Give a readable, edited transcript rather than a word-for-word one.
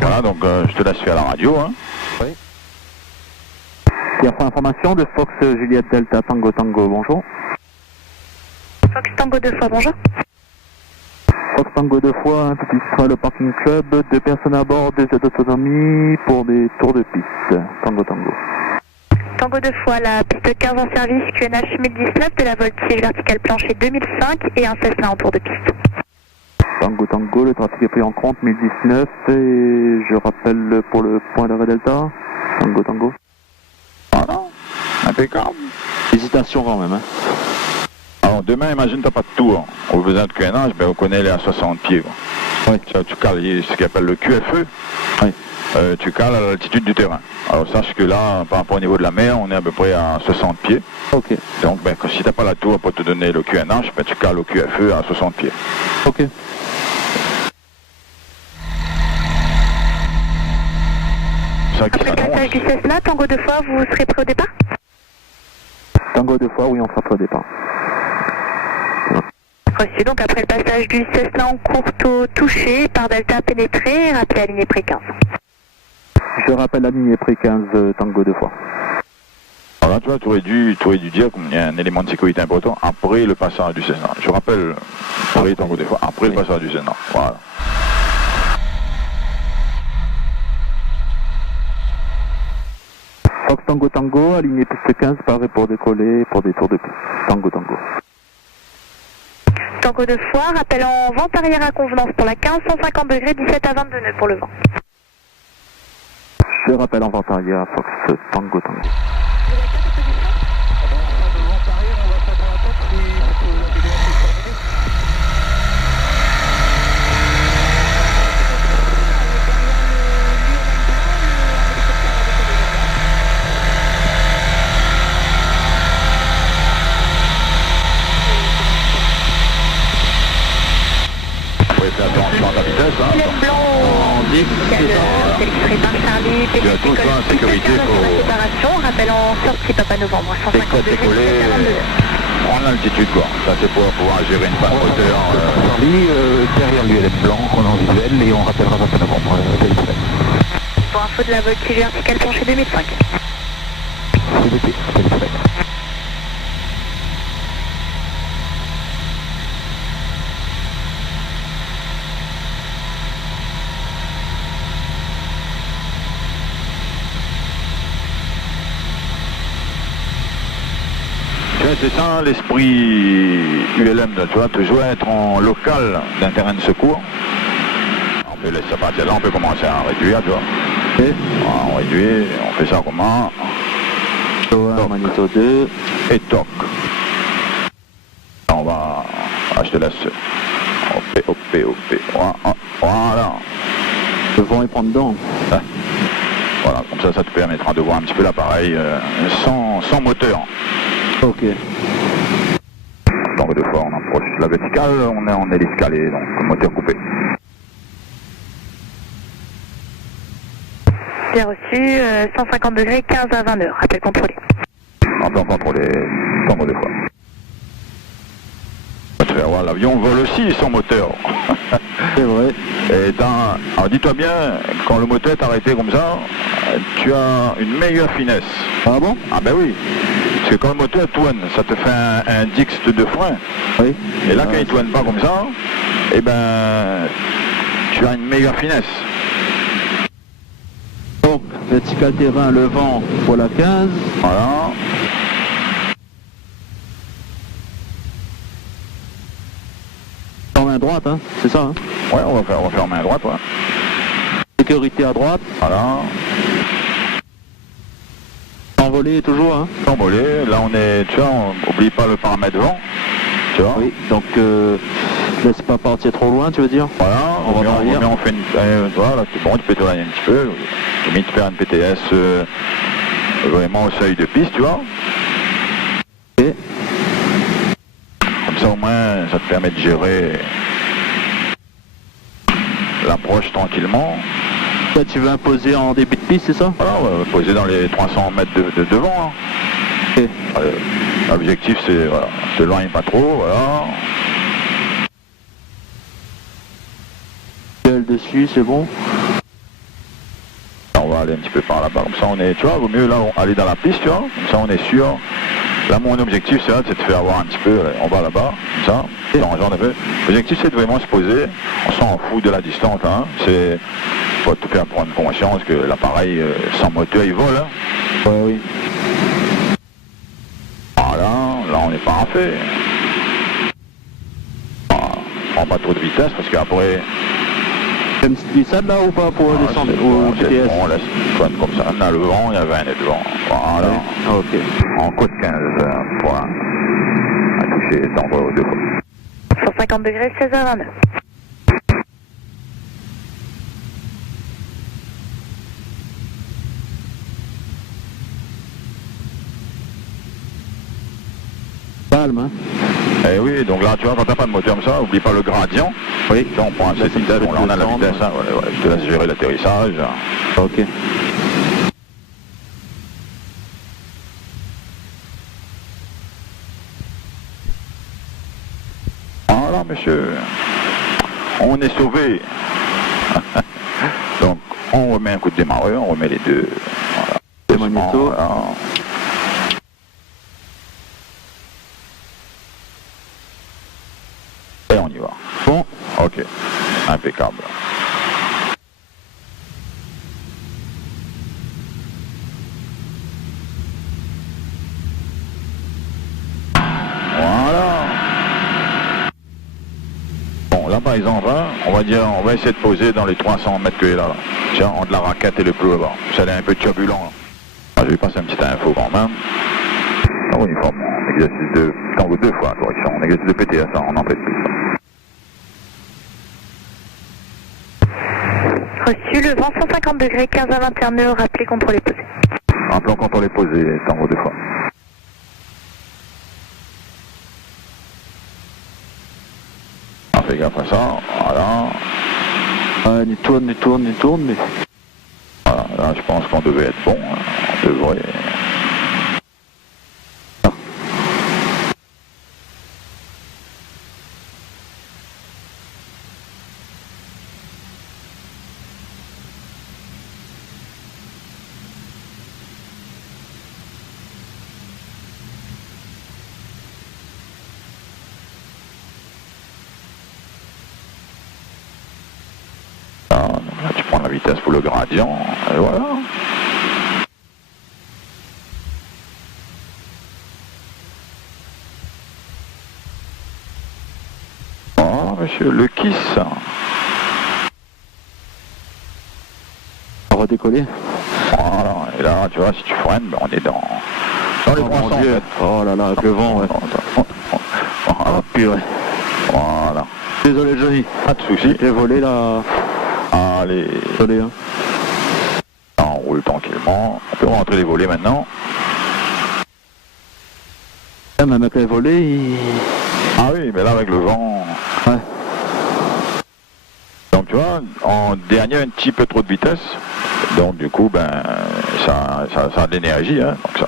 Voilà, donc je te laisse faire la radio. Hein. Oui. Pierre, pour information de Fox Juliette Delta Tango Tango, bonjour. Fox Tango 2 fois, bonjour. Fox Tango 2 fois, un petit Citral Parking Club, 2 personnes à bord, 2 heures d'autonomie pour des tours de piste. Tango Tango. Tango 2 fois, la piste 15 en service, QNH 1019 de la voltige verticale plancher 2005 et un Cessna en tour de piste. Tango Tango, le trafic est pris en compte, 1019 et je rappelle pour le point d'arrêt Delta. Tango Tango. Voilà, impeccable. Hésitation quand même, hein. Alors demain, imagine, t'as pas de tour. Au besoin de QNH, ben on connaît les à 60 pieds. Quoi. Oui. Tu cales ce qu'on appelle le QFE. Oui. Tu cales à l'altitude du terrain. Alors sache que là, par rapport au niveau de la mer, on est à peu près à 60 pieds. Ok. Donc ben, si t'as pas la tour pour te donner le QNH, ben, tu cales au QFE à 60 pieds. Ok. Ça qui Après le passage du Cessna, Tango 2 fois, vous serez prêt au départ? Tango 2 fois, oui, on sera prêt au départ. Reçu, donc après le passage du Cessna en courte touché, par Delta pénétré, rappelez la lignée pré 15. Je rappelle la ligne pré 15 Tango 2 fois. Alors là, tu vois, tu aurais dû dire qu'il y a un élément de sécurité important après le passage du Cessna. Je rappelle, Tango des fois, après le passage du Cessna. Voilà. Fox Tango Tango, aligné piste 15, paré pour décoller pour des tours de piste. Tango Tango. Tango 2 fois, rappel en vente arrière à convenance pour la 15, 150 degrés, 17 à 22 nœuds pour le vent. Je rappelle en vente arrière, Fox Tango Tango. Attention à ta vitesse, hein. Le blanc, sélectionné par Charlie, Tu as tout ça en sécurité pour... séparation, rappel en sortie Papa Novembre, 150 degrés, 17 à 22 nœuds. En altitude, quoi. Ça, c'est pour pouvoir gérer une panne moteur. Charlie, derrière lui, elle est blanc, on est en visuel et on rappellera 20 novembre. Pour info de la voltige verticale plancher 2005. CDP, téléphone. C'est ça l'esprit ULM, tu vois, toujours être en local d'un terrain de secours. On peut laisser partir là, on peut commencer à réduire, tu vois. Et voilà, on réduit, on fait ça comment? Magnéto 2. Et toc. On va... Ah, je te laisse. OP. Voilà. Le vent est prend dedans. Voilà, comme ça te permettra de voir un petit peu l'appareil sans moteur. Ok. Donc deux fois on approche la verticale, on est l'escalier, donc le moteur coupé. Bien reçu, 150 degrés, 15 à 20 nœuds, rappel contrôlé. On peut contrôler Tango deux fois. Tu vas voir, l'avion vole aussi sans moteur. C'est vrai. Et alors dis-toi bien, quand le moteur est arrêté comme ça, tu as une meilleure finesse. Ah bon? Ah ben oui. Parce que quand le moteur tourne, ça te fait un dixte de frein. Oui. Et là, quand il tourne pas comme ça, eh ben, tu as une meilleure finesse. Donc, vertical terrain, le vent pour la 15. Voilà. En main droite, hein, c'est ça, hein? Ouais, on va faire main droite, ouais. Sécurité à droite. Voilà. Envolé toujours, hein? Envolé, là on est, tu vois, on oublie pas le paramètre vent, tu vois. Oui, donc laisse pas partir trop loin, tu veux dire? Voilà, on fait une... voilà, c'est bon, tu peux t'éloigner un petit peu, limite faire une PTS vraiment au seuil de piste, tu vois. Ok. Comme ça au moins, ça te permet de gérer l'approche tranquillement. Là, tu veux imposer en début de piste, c'est ça? Voilà, on va poser dans les 300 mètres de devant. Hein. Ok. L'objectif c'est, voilà, s'éloigne pas trop, voilà. Gueule dessus, c'est bon? aller un petit peu par là-bas. Comme ça, on est, tu vois, vaut mieux là aller dans la piste, tu vois. Comme ça, on est sûr. Là, mon objectif, c'est de te faire avoir un petit peu, on va là-bas, comme ça. L'objectif, c'est de vraiment se poser. On s'en fout de la distance, hein. C'est, faut tout faire prendre conscience que l'appareil sans moteur, il vole. Hein. Ouais, oui. Voilà, là, on est parfait. Prends pas trop de vitesse parce qu'après. C'est une petite glissade là ou pas pour descendre au GTS? On laisse comme ça. On a le vent, il y avait un nez de vent. Voilà. Ouais. Ah, ok. En côte 15 points. À toucher tango 2 fois. 150 degrés, 16h29. Calme, hein. Eh oui, donc là, tu vois, quand t'as pas de moteur comme ça, oublie pas le gradient. Oui. Là, on prend à cette vitesse, bon, là, on a la vitesse, hein, ouais, je te laisse gérer l'atterrissage. Ok. Voilà, monsieur. On est sauvé. Donc, on remet un coup de démarreur, on remet les deux. Voilà. Les magnétos. Voilà. Et on y va. Bon. Ok. Impeccable. Voilà. Bon, là par exemple, hein, on va essayer de poser dans les 300 mètres que là. Tiens, entre la raquette et le plus bas. Ça a un peu turbulent. Là. Ah, je vais passer un petit info quand même. Ah oui, uniforme, on exercice de tango 2 fois, correction. On exercice de PTS, hein, en entrée de piste. Reçu, le vent 150 degrés, 15 à 21 nœuds, rappelé, contrôlé, posé. Un plan contrôlé posé, tango 2 fois. On fait gaffe à ça, voilà. Il tourne, mais... Voilà, là je pense qu'on devait être bon, hein. On devrait... Là, tu prends la vitesse pour le gradient, et voilà. Voilà, monsieur, le kiss. On va redécoller. Voilà, et là, tu vois, si tu freines, ben, on est dans les 300 mètres. Oh là là, avec le vent, ouais. Voilà. Ah, purée. Voilà. Désolé, Johnny. Pas de soucis. J'ai volé là. Allez. Désolé, hein. On roule tranquillement. On peut rentrer les volets maintenant. Même avec les volets, il... Ah oui, mais là, avec le vent... Ouais. Donc, tu vois, en dernier, un petit peu trop de vitesse. Donc, du coup, ben, ça a de l'énergie, hein. Donc, ça...